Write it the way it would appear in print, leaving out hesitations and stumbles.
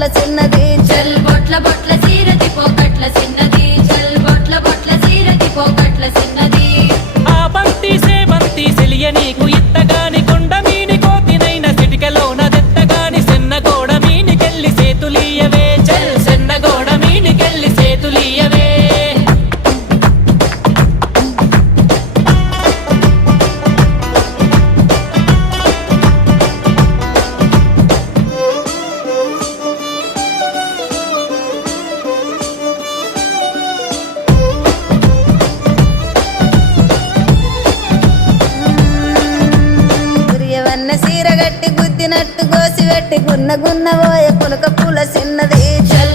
పోకట్ల చిన్నది చల్ బొట్ల బొట్ల సీరది పోకట్ల చిన్నది చల్ బొట్ల బొట్ల సీరది పోకట్ల చిన్నది ఆ బంతి సేబంతి సెలియ నీకు ఇత్తగాని కొండ మీని కోతినైన సిటికలోన దెత్తగాని సెన్నగోడ మీనికెళ్ళి సేతులీయవే చల్ సెన్నగోడ మీనికెళ్ళి సేతులీయవే గురియవన్న సీర గట్టి గుద్దినట్టు గోసి పెట్టి గున్న గున్న పోయే పులక పూల చిన్నది చల్